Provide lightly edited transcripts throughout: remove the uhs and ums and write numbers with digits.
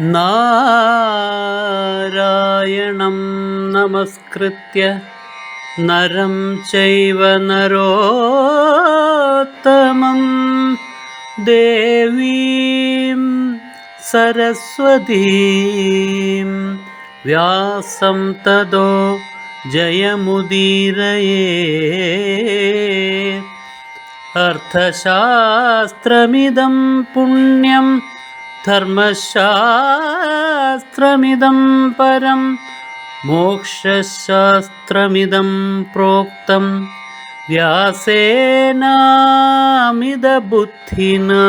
നാരായണം നമസ്കൃത്യ നരം ചൈവ നരോത്തമം ദേവീം സരസ്വതീം വ്യാസം തതോ ജയമുദീരയേ. അർത്ഥശാസ്ത്രമിദം പുണ്യം ധർമ്മശാസ്ത്രമിദം പരം മോക്ഷശാസ്ത്രമിദം പ്രോക്തം വ്യാസേനാമിത ബുദ്ധിനാ.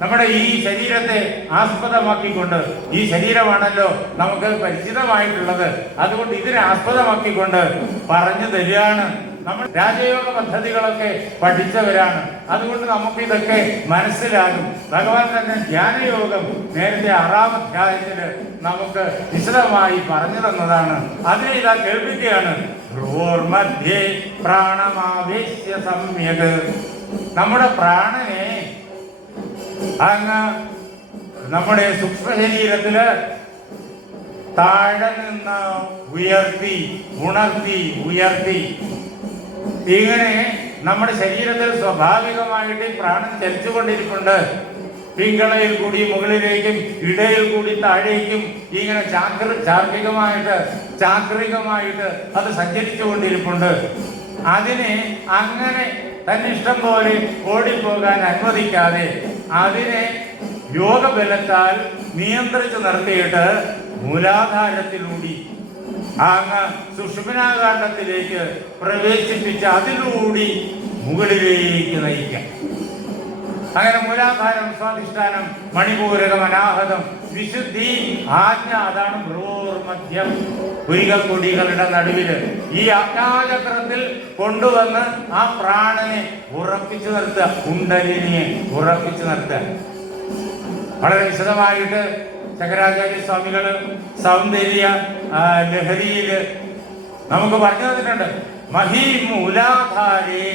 നമ്മുടെ ഈ ശരീരത്തെ ആസ്പദമാക്കിക്കൊണ്ട്, ഈ ശരീരമാണല്ലോ നമുക്ക് പരിചിതമായിട്ടുള്ളത്, അതുകൊണ്ട് ഇതിനെ ആസ്പദമാക്കിക്കൊണ്ട് പറഞ്ഞു തരികയാണ്. നമ്മൾ രാജയോഗ പദ്ധതികളൊക്കെ പഠിച്ചവരാണ്, അതുകൊണ്ട് നമുക്ക് ഇതൊക്കെ മനസ്സിലാകും. ഭഗവാൻ തന്നെ ധ്യാനയോഗം നേരത്തെ 6-ാം അധ്യായത്തില് നമുക്ക് വിശദമായി പറഞ്ഞു തന്നതാണ്. അതിനെ ഇതാ കേൾപ്പിക്കുകയാണ്. ഭ്രൂർമധ്യേ പ്രാണമാവേശ്യ സമ്യക്. നമ്മുടെ പ്രാണനെ അങ്ങ് നമ്മുടെ സൂക്ഷ്മശരീരത്തില് താഴെ നിന്ന് ഉയർത്തി ഉണർത്തി ഇങ്ങനെ നമ്മുടെ ശരീരത്തിൽ സ്വാഭാവികമായിട്ട് പ്രാണൻ ചലിച്ചുകൊണ്ടിരിപ്പുണ്ട്. പിങ്കളയിൽ കൂടി മുകളിലേക്കും ഇടയിൽ കൂടി താഴേക്കും ഇങ്ങനെ ചാക്രികമായിട്ട് അത് സഞ്ചരിച്ചു കൊണ്ടിരിപ്പുണ്ട്. അതിനെ അങ്ങനെ തന്നിഷ്ടം പോലെ ഓടിപ്പോകാൻ അനുവദിക്കാതെ അതിനെ യോഗബലത്താൽ നിയന്ത്രിച്ചു നിർത്തിയിട്ട് മൂലാധാരത്തിലൂടി അങ്ങ് സുഷുമ്നാകാണ്ഡത്തിലേക്ക് പ്രവേശിപ്പിച്ച് അതിലൂടി മുകളിലേക്ക് നയിക്കാം. അങ്ങനെ മൂലാധാരം, സ്വാധിഷ്ഠാനം, മണിപൂരകം, അനാഹതം, വിശുദ്ധി, ആജ്ഞ, അതാണ് ഭ്രൂർമധ്യം. പുരികക്കൊടികളുടെ നടുവില് ഈ ആജ്ഞാചക്രത്തിൽ കൊണ്ടുവന്ന് ആ പ്രാണനെ ഉറപ്പിച്ചു നിർത്തുക, കുണ്ടലിനിയെ ഉറപ്പിച്ചു നിർത്തുക. വളരെ വിശദമായിട്ട് ശങ്കരാചാര്യ സ്വാമികള് സൗന്ദര്യ ലഹരിയില് നമുക്ക് പറഞ്ഞു തന്നിട്ടുണ്ട്. മഹീമൂലാധാരേ.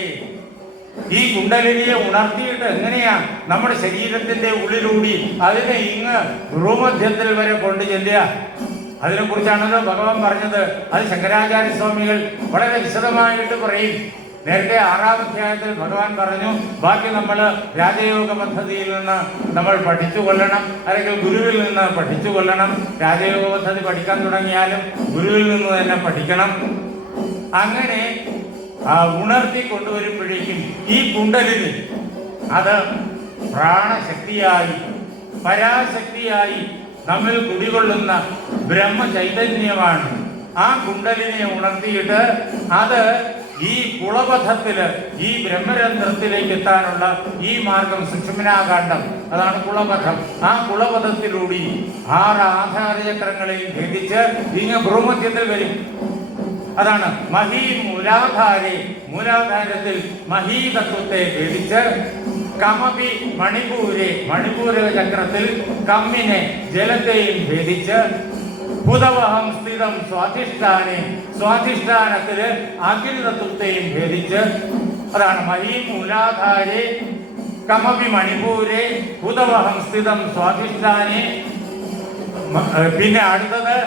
ഈ കുണ്ടലിനിയെ ഉണർത്തിയിട്ട് എങ്ങനെയാ നമ്മുടെ ശരീരത്തിന്റെ ഉള്ളിലൂടി അതിനെ ഇങ്ങ് ഭ്രൂമധ്യത്തിൽ വരെ കൊണ്ടു ചെല്ലുക. അതിനെ കുറിച്ചാണല്ലോ ഭഗവാൻ പറഞ്ഞത്. അത് ശങ്കരാചാര്യ സ്വാമികൾ വളരെ വിശദമായിട്ട് പറയും. നേരത്തെ 6-ാം അധ്യായത്തിൽ ഭഗവാൻ പറഞ്ഞു, ബാക്കി നമ്മൾ രാജയോഗ പദ്ധതിയിൽ നിന്ന് നമ്മൾ പഠിച്ചു കൊള്ളണം, അല്ലെങ്കിൽ ഗുരുവിൽ നിന്ന് പഠിച്ചു കൊള്ളണം. രാജയോഗ പദ്ധതി പഠിക്കാൻ തുടങ്ങിയാലും ഗുരുവിൽ നിന്ന് തന്നെ പഠിക്കണം. അങ്ങനെ ഉണർത്തി കൊണ്ടുവരുമ്പോഴേക്കും ഈ കുണ്ടലിന് അത് പ്രാണശക്തിയായി, പരാശക്തിയായി നമ്മിൽ കുടികൊള്ളുന്ന ബ്രഹ്മചൈതന്യമാണ്. ആ കുണ്ടലിനെ ഉണർത്തിയിട്ട് അത് ഈ കുളപഥത്തില്, ഈ ബ്രഹ്മരന്ധ്രത്തിലേക്ക് എത്താനുള്ള ഈ മാർഗം സുഷുമ്നാകാണ്ഡം, അതാണ് കുളപഥം. ആ കുളപഥത്തിലൂടി 6 ആധാരചക്രങ്ങളെയും ഭേദിച്ച് ഇങ്ങ് ഭ്രൂമധ്യത്തിൽ വരും. അതാണ് മഹീമൂലാധാരേ. മൂലാധാരത്തിൽ മഹീതത്വത്തെ ഭേദിച്ച് കമപി മണിപൂരെ, മണിപൂരക ചക്രത്തിൽ കമ്മിനെ, ജലത്തെയും ഭേദിച്ച് ഭൂതവഹം സ്ഥിതം സ്വാധിഷ്ഠാനെ, സ്വാധിഷ്ഠാനത്തില് അഖിലതത്വത്തെയും ഭേദിച്ച്, അതാണ് മഹീമൂലാധാരേ കമപി മണിപൂരെ ഭൂതവഹം സ്ഥിതം സ്വാധിഷ്ഠാനെ. പിന്നെ അടുത്തത്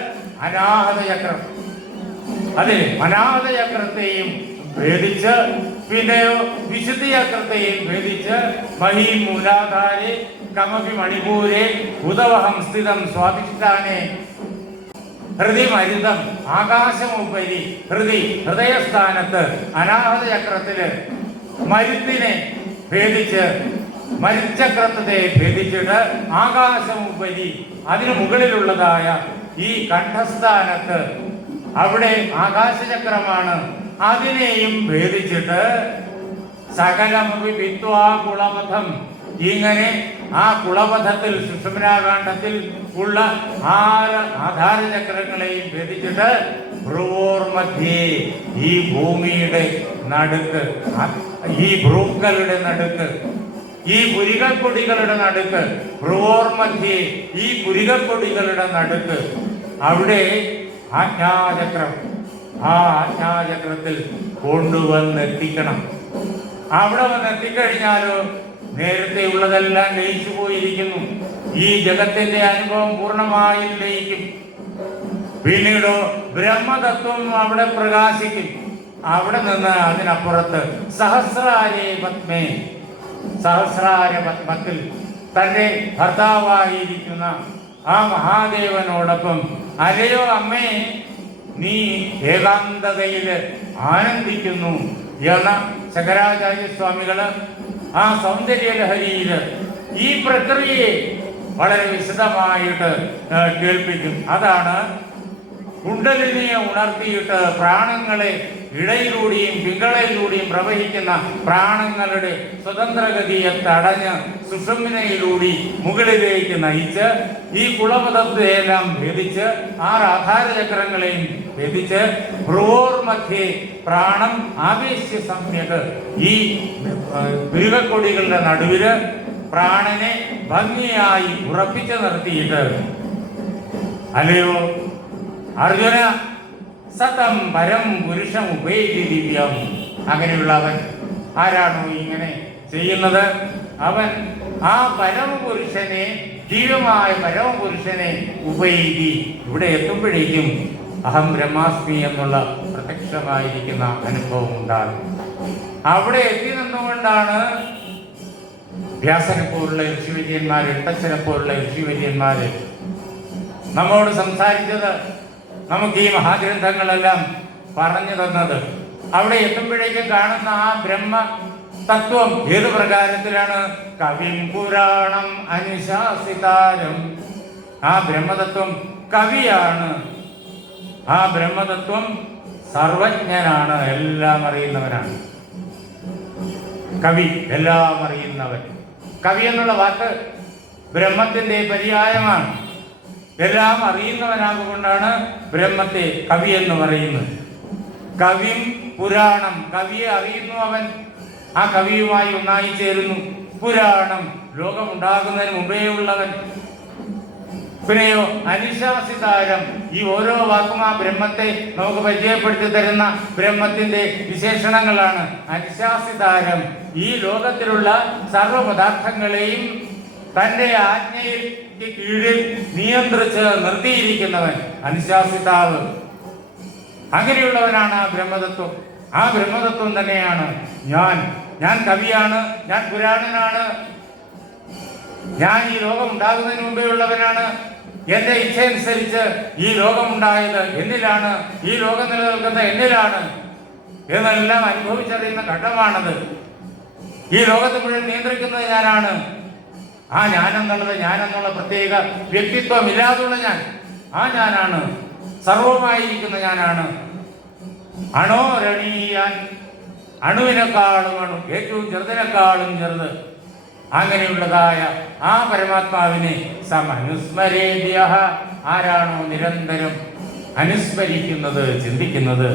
അനാഹത ചക്രം. അതെ, അനാഹത ചക്രത്തെയും ഭേദിച്ച്, പിന്നെയോ വിശുദ്ധി ചക്രത്തെയും ഭേദിച്ച് മഹീമൂലാധാരേ കമപി മണിപൂരെ ഭൂതവഹം സ്ഥിതം സ്വാധിഷ്ഠാനെ. ഹൃദിമരുതം, ആകാശമുപരി ഹൃദയസ്ഥാനത്ത് അനാഹത ചക്രത്തില് മരുത്തിനെ ഭേദിച്ച്, മരുച്ചക്രത്തെ ഭേദിച്ചിട്ട് ആകാശമുപരി അതിനു മുകളിലുള്ളതായ ഈ കണ്ഠസ്ഥാനത്ത്, അവിടെ ആകാശചക്രമാണ്, അതിനെയും ഭേദിച്ചിട്ട് സകലമപി വിത്വാ കുളപഥം. ഇങ്ങനെ ആ കുളപഥത്തിൽ, സുഷുമ്നാകാണ്ഡത്തിൽ ഉള്ള 6 ആധാരചക്രങ്ങളെയും ഭേദിച്ചിട്ട് ഭ്രൂർമധ്യേ, ഈ ഭൂമിയുടെ നടുക്ക്, ഈ ഭ്രൂക്കളുടെ നടുക്ക്, ഈ പുരികക്കൊടികളുടെ നടുക്ക്, ഭ്രൂർമധ്യേ, ഈ പുരികക്കൊടികളുടെ നടുക്ക്, അവിടെ ആജ്ഞാചക്രം, ആ ആജ്ഞാചക്രത്തിൽ കൊണ്ടുവന്നെത്തിക്കണം. അവിടെ വന്ന് എത്തിക്കഴിഞ്ഞാലോ നേരത്തെ ഉള്ളതെല്ലാം ലയിച്ചു പോയിരിക്കുന്നു. ഈ ജഗത്തിന്റെ അനുഭവം പൂർണ്ണമായും ലയിക്കും. പിന്നീടോ ബ്രഹ്മതത്വം അവിടെ പ്രകാശിക്കും. അവിടെ നിന്ന് അതിനപ്പുറത്ത് സഹസ്രാരേ പത്മേ, സഹസ്രാര പത്മത്തിൽ തന്റെ ഭർത്താവായിരിക്കുന്ന ആ മഹാദേവനോടൊപ്പം അല്ലയോ അമ്മേ നീ ഏകാന്തതയിൽ ആനന്ദിക്കുന്നു എന്ന ശങ്കരാചാര്യസ്വാമികള് ആ സൗന്ദര്യലഹരിയിൽ ഈ പ്രക്രിയയെ വളരെ വിശദമായിട്ട് കേൾപ്പിക്കും. അതാണ് കുണ്ടലിനിയെ ഉണർത്തിയിട്ട് പ്രാണങ്ങളെ ഇടയിലൂടെയും പിങ്കളയിലൂടെയും പ്രവഹിക്കുന്ന പ്രാണങ്ങളുടെ സ്വതന്ത്രഗതിയെ തടഞ്ഞ് സുഷുമ്നയിലൂടെ മുകളിലേക്ക് നയിച്ച് ഈ കുളപദത്തെയെല്ലാം ഭേദിച്ച് 6 ആധാരചക്രങ്ങളെയും ഭേദിച്ച് ഭ്രുവോർമധ്യേ പ്രാണം ആവേശ്യ സമ്യക് ഈ പുരുകക്കൊടികളുടെ നടുവില് പ്രാണനെ ഭംഗിയായി ഉറപ്പിച്ചു നിർത്തിയിട്ട് അല്ലയോ അർജുന സതം പരം പുരുഷം ഉപേക്ഷി ദിവ്യം. അങ്ങനെയുള്ളവൻ ആരാണോ ഇങ്ങനെ ചെയ്യുന്നത് അവൻ ആ പരമപുരുഷനെ, ദിവ്യമായ പരമപുരുഷനെ ഉപേക്ഷി ഇവിടെ എത്തുമ്പോഴേക്കും അഹം ബ്രഹ്മാസ്മി എന്നുള്ള പ്രത്യക്ഷമായിരിക്കുന്ന അനുഭവം ഉണ്ടാകും. അവിടെ എത്തി നിന്നുകൊണ്ടാണ് വ്യാസനെ പോലുള്ള ഋഷിവര്യന്മാര്, എട്ടച്ചനെ പോലുള്ള ഋഷിവര്യന്മാര് നമ്മോട് സംസാരിച്ചത്, നമുക്ക് ഈ മഹാഗ്രന്ഥങ്ങളെല്ലാം പറഞ്ഞു തന്നത്. അവിടെ എത്തുമ്പോഴേക്കും കാണുന്ന ആ ബ്രഹ്മ തത്വം ഏത് പ്രകാരത്തിലാണ്? കവിം പുരാണം അനുശാസിതാരം. ആ ബ്രഹ്മതത്വം കവിയാണ്. ആ ബ്രഹ്മതത്വം സർവജ്ഞനാണ്, എല്ലാം അറിയുന്നവനാണ്. കവി എല്ലാം അറിയുന്നവൻ. കവി എന്നുള്ള വാക്ക് ബ്രഹ്മത്തിന്റെ പര്യായമാണ്. എല്ലാം അറിയുന്നവനാകൊണ്ടാണ് ബ്രഹ്മത്തെ കവി എന്ന് പറയുന്നത്. കവിം പുരാണം, കവിയെ അറിയുന്നു അവൻ, ആ കവിയുമായി ഒന്നായി ചേരുന്നു. പുരാണം, ലോകമുണ്ടാകുന്നതിന് മുമ്പേ ഉള്ളവൻ. പിന്നെയോ അനുശാസിതാരം, ഈ ഓരോ വാക്കും ആ ബ്രഹ്മത്തെ നമുക്ക് പരിചയപ്പെടുത്തി തരുന്ന ബ്രഹ്മത്തിന്റെ വിശേഷണങ്ങളാണ്. അനുശാസിതാരം, ഈ ലോകത്തിലുള്ള സർവ്വ പദാർത്ഥങ്ങളെയും തന്റെ ആജ്ഞയിൽ കീഴിൽ നിയന്ത്രിച്ച് നിർത്തിയിരിക്കുന്നവൻ അനുശാസിതാവ്. അങ്ങനെയുള്ളവനാണ് ആ ബ്രഹ്മതത്വം. ആ ബ്രഹ്മതത്വം തന്നെയാണ് ഞാൻ കവിയാണ്, ഞാൻ പുരാണനാണ്, ഞാൻ ഈ ലോകം ഉണ്ടാകുന്നതിന് മുമ്പേ ഉള്ളവനാണ്, എന്റെ ഇച്ഛയനുസരിച്ച് ഈ ലോകമുണ്ടായത് എന്നിലാണ്, ഈ ലോകം നിലനിൽക്കുന്ന എന്നിലാണ് എന്നെല്ലാം അനുഭവിച്ചറിയുന്ന ഘട്ടമാണത്. ഈ ലോകത്തെ മുഴുവൻ നിയന്ത്രിക്കുന്നത് ഞാനാണ്. ആ ഞാനെന്നുള്ള പ്രത്യേക വ്യക്തിത്വം ഇല്ലാതുള്ള ഞാനാണ്, സർവമായിരിക്കുന്ന ഞാനാണ്. അണോരണീയാൻ, അണുവിനെക്കാളും അണു, ഏറ്റവും ചെറുതിനെക്കാളും ചെറുത്. അങ്ങനെയുള്ളതായ ആ പരമാത്മാവിനെ സമനുസ്മരേദ്യ, ആരാണോ നിരന്തരം അനുസ്മരിക്കുന്നത്, ചിന്തിക്കുന്നത്,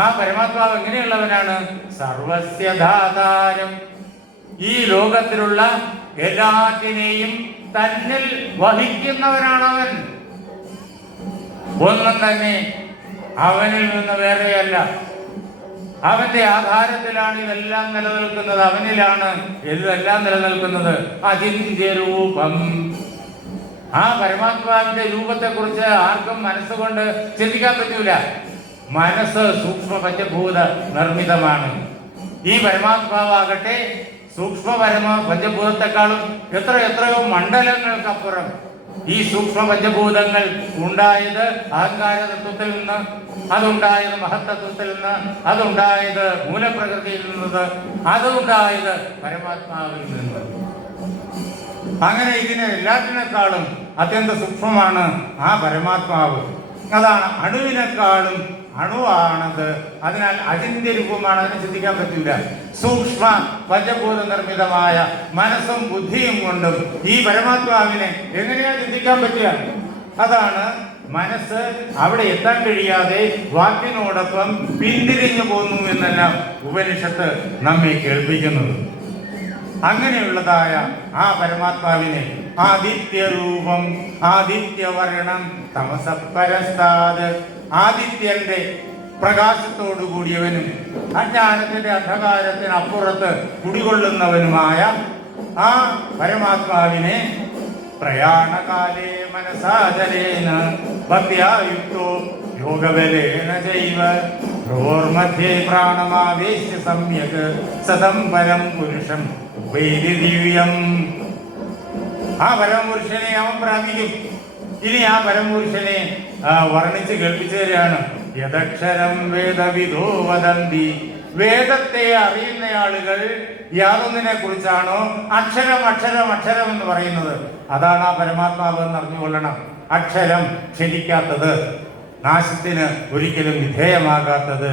ആ പരമാത്മാവ് എങ്ങനെയുള്ളവനാണ്? സർവസ്യ ധാതാരം, ഈ ലോകത്തിലുള്ള എല്ലാറ്റിനെയും തന്നിൽ വഹിക്കുന്നവനാണവൻ. ഒന്നും തന്നെ അവനിൽ നിന്ന് വേറെയല്ല. അവന്റെ ആധാരത്തിലാണ് ഇതെല്ലാം നിലനിൽക്കുന്നത്, അവനിലാണ് ഇതെല്ലാം നിലനിൽക്കുന്നത്. അചിന്ത്യരൂപം, ആ പരമാത്മാവിന്റെ രൂപത്തെ കുറിച്ച് ആർക്കും മനസ്സുകൊണ്ട് ചിന്തിക്കാൻ പറ്റൂല. മനസ്സ് സൂക്ഷ്മ പഞ്ചഭൂത നിർമ്മിതമാണ്. ഈ പരമാത്മാവാകട്ടെ സൂക്ഷ്മ പഞ്ചഭൂതത്തെക്കാളും എത്രയോ മണ്ഡലങ്ങൾക്കപ്പുറം. ഈ സൂക്ഷ്മ പഞ്ചഭൂതങ്ങൾ ഉണ്ടായത് അഹങ്കാര തത്വത്തിൽ നിന്ന്, അതുണ്ടായത് മഹത്തത്വത്തിൽ നിന്ന്, അതുണ്ടായത് മൂലപ്രകൃതിയിൽ നിന്ന്, അതുണ്ടായത് പരമാത്മാവിൽ നിന്ന്. അങ്ങനെ ഇതിനെ എല്ലാത്തിനേക്കാളും അത്യന്ത സൂക്ഷ്മമാണ് ആ പരമാത്മാവ്. അതാണ് അണുവിനേക്കാളും അണുവാണത്. അതിനാൽ അചിന്ത്യ രൂപമാണ്, അതിനെ ചിന്തിക്കാൻ പറ്റില്ല. സൂക്ഷ്മ പഞ്ചഭൂത നിർമ്മിതമായ മനസ്സും ബുദ്ധിയും കൊണ്ടും ഈ പരമാത്മാവിനെ എങ്ങനെയാ ചിന്തിക്കാൻ പറ്റുക? അതാണ് മനസ്സ് അവിടെ എത്താൻ കഴിയാതെ വാക്കിനോടൊപ്പം പിന്തിരിഞ്ഞു പോന്നു എന്നെല്ലാം ഉപനിഷത്ത് നമ്മെ കേൾപ്പിക്കുന്നത്. അങ്ങനെയുള്ളതായ ആ പരമാത്മാവിനെ ആദിത്യരൂപം, ആദിത്യവർണം തമസപരസ്താത്, ആദിത്യന്റെ പ്രകാശത്തോടു കൂടിയവനും അജ്ഞാനത്തിന്റെ അന്ധകാരത്തിനപ്പുറത്ത് കുടികൊള്ളുന്നവനുമായ ആ പരമാത്മാവിനെ പ്രയാണകാലേ മനസാചരേന ഭക്തിയായുക്തോ യോഗബലേന ചൈവ ഭ്രോർമധ്യേ പ്രാണമാവേശ്യ സമ്യക് സതം പരം പുരുഷം വൈദിവ്യം. ആ പരമപുരുഷനെ അവൻ പ്രാപിക്കും. ഇനി ആ പരമപുരുഷനെ വർണ്ണിച്ച് കേൾപ്പിച്ചു തരികയാണ്. യദക്ഷരം വേദവിദോ വദന്തി. വേദത്തെ അറിയുന്ന ആളുകൾ യാതൊന്നിനെ കുറിച്ചാണോ അക്ഷരം അക്ഷരം അക്ഷരം എന്ന് പറയുന്നത്, അതാണ് ആ പരമാത്മാവ് എന്ന് അറിഞ്ഞുകൊള്ളണം. അക്ഷരം ക്ഷണിക്കാത്തത്, നാശത്തിന് ഒരിക്കലും വിധേയമാകാത്തത്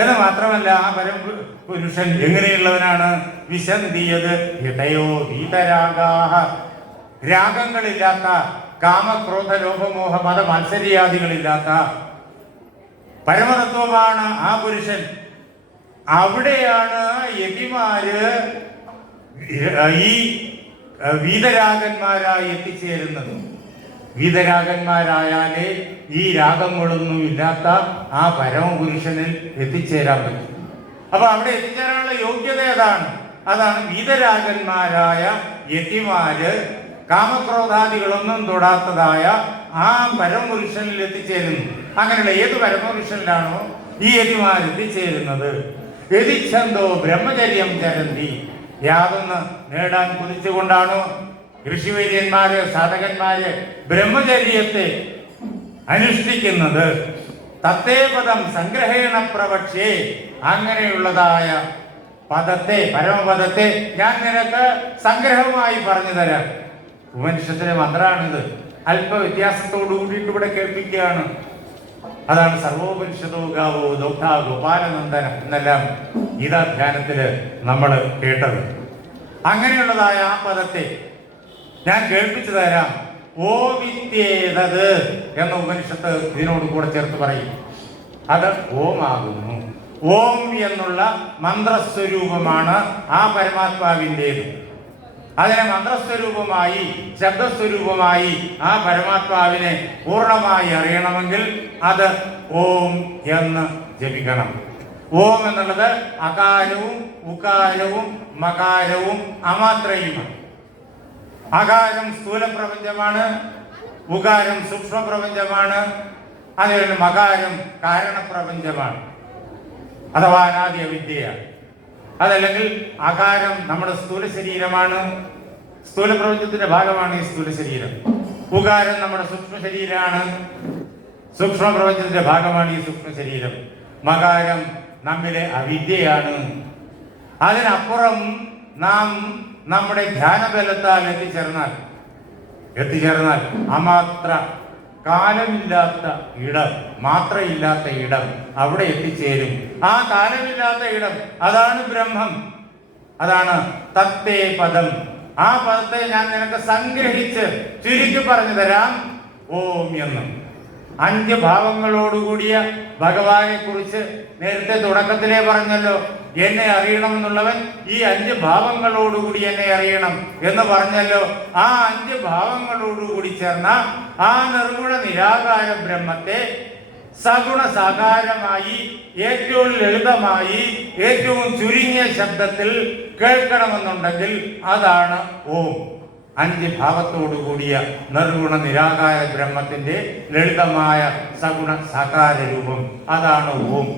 എന്ന് മാത്രമല്ല, ആ പരമപുരുഷൻ എങ്ങനെയുള്ളവനാണ്? വിശന്തിയത് ഹിതയോ വീതരാഗാഹ. രാഗങ്ങളില്ലാത്ത, കാമക്രോധ ലോഭമോഹ മത മത്സര്യാദികളില്ലാത്ത പരമതത്വമാണ് ആ പുരുഷൻ. അവിടെയാണ് യതിമാര് ഈ വീതരാഗന്മാരായി എത്തിച്ചേരുന്നത്. വീതരാഗന്മാരായാലേ ഈ രാഗങ്ങളൊന്നും ഇല്ലാത്ത ആ പരമപുരുഷനിൽ എത്തിച്ചേരാൻ പറ്റും. അപ്പൊ അവിടെ എത്തിച്ചേരാനുള്ള യോഗ്യത അതാണ് വീതരാഗന്മാരായ യതിമാര് കാമക്രോധാദികളൊന്നും തൊടാത്തതായ ആ പരമപുരുഷനിൽ എത്തിച്ചേരുന്നു. അങ്ങനെയുള്ള ഏത് പരമപുരുഷനിലാണോ ഈ യതിമാർ എത്തിച്ചേരുന്നത്? യതിച്ഛന്തോ ബ്രഹ്മചര്യം ചരന്തി. യാതൊന്ന് നേടാൻ കുതിച്ചുകൊണ്ടാണോ ഋഷിവര്യന്മാര് സാധകന്മാര് ബ്രഹ്മചര്യത്തെ അനുഷ്ഠിക്കുന്നത്? തത്തേ പദം സംഗ്രഹേണ പ്രവക്ഷ്യേ. അങ്ങനെയുള്ളതായ പദത്തെ, പരമപദത്തെ ഞാൻ നിനക്ക് സംഗ്രഹമായി പറഞ്ഞു തരാം. ഉപനിഷത്തിലെ മന്ത്രാണിത്. അല്പ വ്യത്യാസത്തോടു കൂടിയിട്ട് ഇവിടെ കേൾപ്പിക്കുകയാണ്. അതാണ് സർവോപനിഷത്തോ ഗാവോ ദോഗ്ധ ഗോപാലനന്ദനം എന്നെല്ലാം ഗീതാധ്യാനത്തില് നമ്മൾ കേട്ടത്. അങ്ങനെയുള്ളതായ ആ പദത്തെ ഞാൻ കേൾപ്പിച്ചു തരാം. ഓ വിദ്യേതത് എന്ന ഉപനിഷത്ത് ഇതിനോട് കൂടെ ചേർത്ത് പറയും. അത് ഓമാകുന്നു. ഓം എന്നുള്ള മന്ത്രസ്വരൂപമാണ് ആ പരമാത്മാവിൻ്റേത്. അതിനെ മന്ത്രസ്വരൂപമായി, ശബ്ദസ്വരൂപമായി ആ പരമാത്മാവിനെ പൂർണ്ണമായി അറിയണമെങ്കിൽ അത് ഓം എന്ന് ജപിക്കണം. ഓം എന്നുള്ളത് അകാരവും ഉകാരവും മകാരവും അമാത്രയുമാണ്. അകാരം സ്ഥൂല പ്രപഞ്ചമാണ്, ഉകാരം സൂക്ഷ്മ പ്രപഞ്ചമാണ്, അതുപോലെ മകാരം കാരണപ്രപഞ്ചമാണ്, അഥവാ അനാദി അവിദ്യയാണ്. അതല്ലെങ്കിൽ അകാരം നമ്മുടെ സ്ഥൂല ശരീരമാണ്, സ്ഥൂല പ്രപഞ്ചത്തിന്റെ ഭാഗമാണ് ഈ സ്ഥൂല ശരീരം. ഉകാരം നമ്മുടെ സൂക്ഷ്മ ശരീരമാണ്, സൂക്ഷ്മ പ്രപഞ്ചത്തിന്റെ ഭാഗമാണ് ഈ സൂക്ഷ്മ ശരീരം. മകാരം നമ്മിലെ അവിദ്യയാണ്. അതിനപ്പുറം നാം നമ്മുടെ ധ്യാനബലത്താൽ എത്തിച്ചേർന്നാൽ അമാത്ര, കാലമില്ലാത്ത ഇടം, മാത്രയില്ലാത്ത ഇടം, അവിടെ എത്തിച്ചേരും. ആ കാലമില്ലാത്ത ഇടം അതാണ് ബ്രഹ്മം, അതാണ് തത്തേ പദം. ആ പദത്തെ ഞാൻ നിനക്ക് സംഗ്രഹിച്ച് ചുരുക്കി പറഞ്ഞു തരാം. ഓം എന്ന് 5 ഭാവങ്ങളോടുകൂടിയ ഭഗവാനെ കുറിച്ച് നേരത്തെ തുടക്കത്തിലേ പറഞ്ഞല്ലോ. എന്നെ അറിയണമെന്നുള്ളവൻ ഈ 5 ഭാവങ്ങളോടുകൂടി എന്നെ അറിയണം എന്ന് പറഞ്ഞല്ലോ. ആ 5 ഭാവങ്ങളോടുകൂടി ചേർന്ന ആ നിർഗുണ നിരാകാര ബ്രഹ്മത്തെ സഗുണ സാകാരമായി, ഏറ്റവും ലളിതമായി, ഏറ്റവും ചുരുങ്ങിയ ശബ്ദത്തിൽ കേൾക്കണമെന്നുണ്ടെങ്കിൽ അതാണ് ഓം. 5 ഭാവത്തോടുകൂടിയ നിർഗുണ നിരാകാര ബ്രഹ്മത്തിന്റെ ലളിതമായ സഗുണ സാകാര രൂപം, അതാണ് ഓം.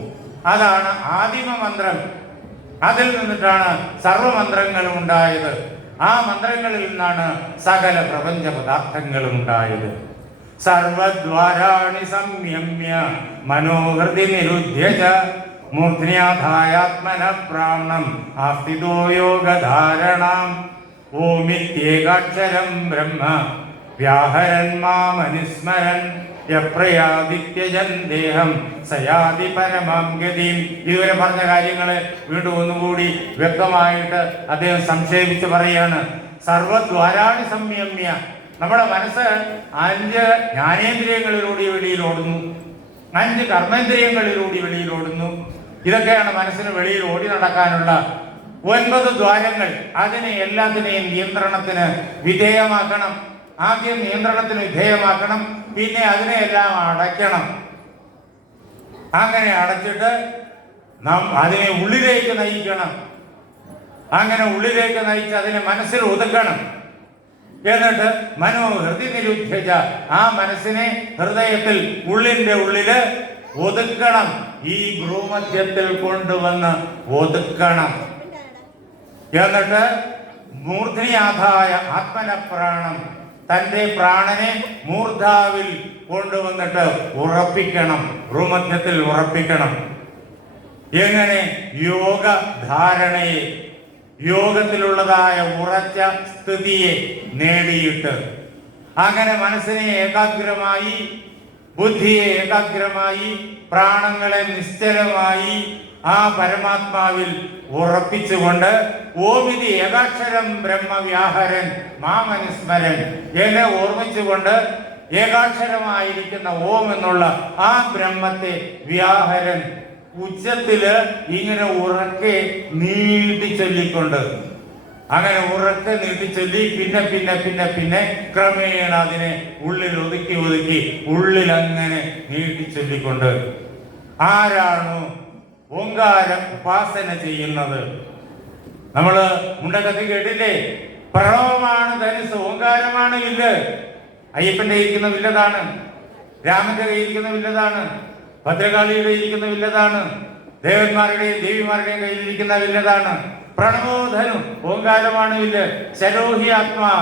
അതാണ് ആദിമ മന്ത്രം. അതിൽ നിന്നിട്ടാണ് സർവമന്ത്രങ്ങളും ഉണ്ടായത്. ആ മന്ത്രങ്ങളിൽ നിന്നാണ് സകല പ്രപഞ്ച പദാർത്ഥങ്ങളും ഉണ്ടായത്. സർവദ്വാരാണി സംയമ്യ മനോഹൃതി നിരുദ്ധ്യ മൂർധ്യാധായാത്മന പ്രാണം ആസ്ഥിതോ യോഗധാരണം. ഓമിത്യേകാക്ഷരം ബ്രഹ്മ വ്യാഹരൻ മാമനുസ്മരൻ യപ്രയാദിത്യജൻ ദേഹം സയാതി പരമം ഗതിം. ഇതുവരെ പറഞ്ഞ കാര്യങ്ങളെ വീണ്ടും ഒന്നുകൂടി വ്യക്തമായിട്ട് അദ്ദേഹം സംക്ഷേപിച്ച് പറയാണ്. സർവദ്വാരാണി സംയമ്യ. നമ്മുടെ മനസ്സ് 5 ജ്ഞാനേന്ദ്രിയങ്ങളിലൂടെ വെളിയിലോടുന്നു, 5 കർമ്മേന്ദ്രിയങ്ങളിലൂടെ വെളിയിലോടുന്നു. ഇതൊക്കെയാണ് മനസ്സിന് വെളിയിൽ ഓടി നടക്കാനുള്ള 9 ദ്വാരങ്ങൾ. അതിനെ എല്ലാത്തിനെയും നിയന്ത്രണത്തിന് വിധേയമാക്കണം. ആദ്യം നിയന്ത്രണത്തിന് വിധേയമാക്കണം, പിന്നെ അതിനെയെല്ലാം അടയ്ക്കണം. അങ്ങനെ അടച്ചിട്ട് നാം അതിനെ ഉള്ളിലേക്ക് നയിക്കണം. അങ്ങനെ ഉള്ളിലേക്ക് നയിച്ച് അതിനെ മനസ്സിൽ ഒതുക്കണം. എന്നിട്ട് മനോഹൃതി നിരുദ്ധിച്ച ആ മനസ്സിനെ ഹൃദയത്തിൽ ഉള്ളിന്റെ ഉള്ളില് ഒതുക്കണം. ഈ ഭ്രൂമധ്യത്തിൽ കൊണ്ടുവന്ന് ഒതുക്കണം. എന്നിട്ട് മൂർധനിയാഥായ ആത്മനപ്രാണം, തന്റെ പ്രാണനെ മൂർധാവിൽ കൊണ്ടുവന്നിട്ട് ഉറപ്പിക്കണം, ഭ്രൂമധ്യത്തിൽ ഉറപ്പിക്കണം. എങ്ങനെ? യോഗ ധാരണയെ, യോഗത്തിലുള്ളതായ ഉറച്ച സ്ഥിതിയെ നേടിയിട്ട്, അങ്ങനെ മനസ്സിനെ ഏകാഗ്രമായി, ബുദ്ധിയെ ഏകാഗ്രമായി, പ്രാണങ്ങളെ നിശ്ചലമായി ആ പരമാത്മാവിൽ ഉറപ്പിച്ചുകൊണ്ട് ഓമിതി ഏകാക്ഷരം ബ്രഹ്മവ്യാഹരൻ മാമനുസ്മരൻ എന്നെ ഓർമ്മിച്ചുകൊണ്ട് ഏകാക്ഷരമായിരിക്കുന്ന ഓം എന്നുള്ള ആ ബ്രഹ്മത്തെ വ്യാഹരൻ ഉച്ചത്തില് ഇങ്ങനെ ഉറക്കെ നീട്ടി ചൊല്ലിക്കൊണ്ട്, അങ്ങനെ ഉറക്കെ നീട്ടി ചൊല്ലി പിന്നെ പിന്നെ പിന്നെ പിന്നെ ക്രമേണ അതിനെ ഉള്ളിൽ ഒതുക്കി ഒതുക്കി ഉള്ളിൽ അങ്ങനെ നീട്ടി ചൊല്ലിക്കൊണ്ട്, ആരാണോ ഓങ്കാരം ഉപാസന ചെയ്യുന്നത്, നമ്മള് മുണ്ടക്കത്തി കേട്ടില്ലേ? പ്രണവമാണ് ധനുസ്, ഓങ്കാരമാണ് വില്ല്. അയ്യപ്പന്റെ ഇരിക്കുന്ന വില്ലതാണ്, രാമന്റെ കയ്യിരിക്കുന്ന വില്ലതാണ്, ഭദ്രകാളിയുടെ ഇരിക്കുന്ന വില്ലതാണ്, ദേവന്മാരുടെയും ദേവിമാരുടെയും കയ്യിലിരിക്കുന്ന വില്ലതാണ്. പ്രണവോധനു, ഓങ്കാരമാണ് വില്ല്. ശരോഹി ആത്മാ,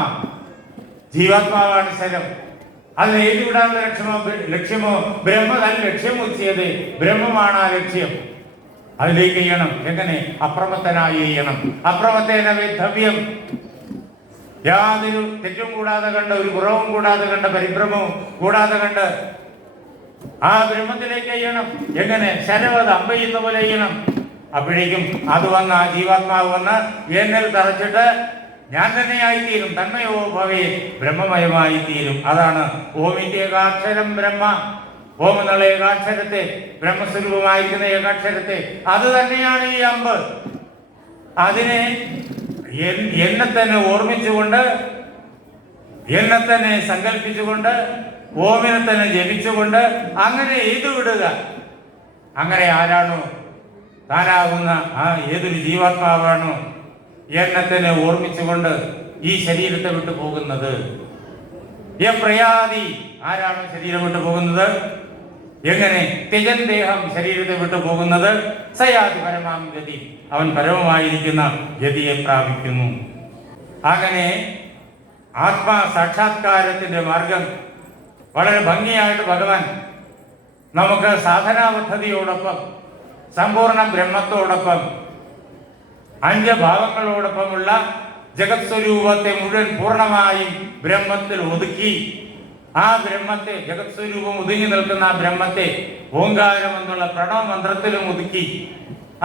ജീവാത്മാവാണ് ശരം. അതിന് എഴുതിവിടാനുള്ള ലക്ഷ്യമോ ബ്രഹ്മ തന്നെ ലക്ഷ്യമുച്ചിയത്, ബ്രഹ്മമാണ് ആ ലക്ഷ്യം. അതിലേക്ക് ചെയ്യണം. എങ്ങനെ? അപ്രമത്തനായി ചെയ്യണം. അപ്രമത്തേന വേദ്ധവ്യം, യാതൊരു തെറ്റും കൂടാതെ കണ്ട്, ഒരു കുറവും കൂടാതെ കണ്ട്, പരിഭ്രമവും കൂടാതെ കണ്ട് ആ ബ്രഹ്മത്തിലേക്ക് ചെയ്യണം. എങ്ങനെ? ശരവത് അമ്പെയ്യുന്ന പോലെ ചെയ്യണം. അപ്പോഴേക്കും അത് വന്ന് ആ ജീവാത്മാവ് വന്ന് എന്നിൽ തറച്ചിട്ട് ഞാൻ തന്നെയായിത്തീരും. തന്മയോ ഭവേ, ബ്രഹ്മമയമായി തീരും. അതാണ് ഓമിന്റെ ഏകാക്ഷരം ബ്രഹ്മ. ഓം എന്നുള്ള ഏകാക്ഷരത്തെ, ബ്രഹ്മസ്വരൂപമായിരിക്കുന്ന ഏകാക്ഷരത്തെ, അത് തന്നെയാണ് ഈ അമ്പ്. അതിനെ എന്നെ തന്നെ ഓർമ്മിച്ചുകൊണ്ട്, എന്നെ തന്നെ സങ്കല്പിച്ചുകൊണ്ട്, ഓമിനെ തന്നെ ജപിച്ചുകൊണ്ട് അങ്ങനെ എഴുതു വിടുക. അങ്ങനെ ആരാണോ താനാകുന്ന ആ ഏതൊരു ജീവാത്മാവാണോ എന്നെ തന്നെ ഓർമ്മിച്ചുകൊണ്ട് ഈ ശരീരത്തെ വിട്ടു പോകുന്നത്, പ്രയാതി, ആരാണോ ശരീരം വിട്ടു പോകുന്നത്, എങ്ങനെ? ത്യജൻ ദേഹം, ശരീരത്തെ വിട്ടു പോകുന്നത്, സയാതി പരമാം ഗതി, അവൻ പരമമായിരിക്കുന്ന ഗതിയെ പ്രാപിക്കുന്നു. അങ്ങനെ ആത്മാ സാക്ഷാത്കാരത്തിന്റെ മാർഗം വളരെ ഭംഗിയായിട്ട് ഭഗവാൻ നമുക്ക് സാധനാ പദ്ധതിയോടൊപ്പം, സമ്പൂർണ്ണ ബ്രഹ്മത്തോടൊപ്പം, 5 ഭാവങ്ങളോടൊപ്പമുള്ള ജഗത് സ്വരൂപത്തെ മുഴുവൻ പൂർണ്ണമായും ബ്രഹ്മത്തിൽ ഒതുക്കി, ആ ബ്രഹ്മത്തെ, ജഗത് സ്വരൂപം ഒതുങ്ങി നിൽക്കുന്ന ആ ബ്രഹ്മത്തെ ഓങ്കാരം എന്നുള്ള പ്രണവ മന്ത്രത്തിലും ഒതുക്കി,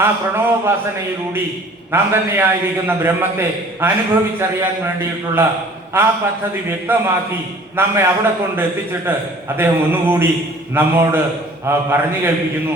ആ പ്രണവോപാസനയിലൂടെ നാം തന്നെയായിരിക്കുന്ന ബ്രഹ്മത്തെ അനുഭവിച്ചറിയാൻ വേണ്ടിയിട്ടുള്ള ആ പദ്ധതി വ്യക്തമാക്കി നമ്മെ അവിടെ കൊണ്ട് എത്തിച്ചിട്ട് അദ്ദേഹം ഒന്നുകൂടി നമ്മോട് പറഞ്ഞു കേൾപ്പിക്കുന്നു.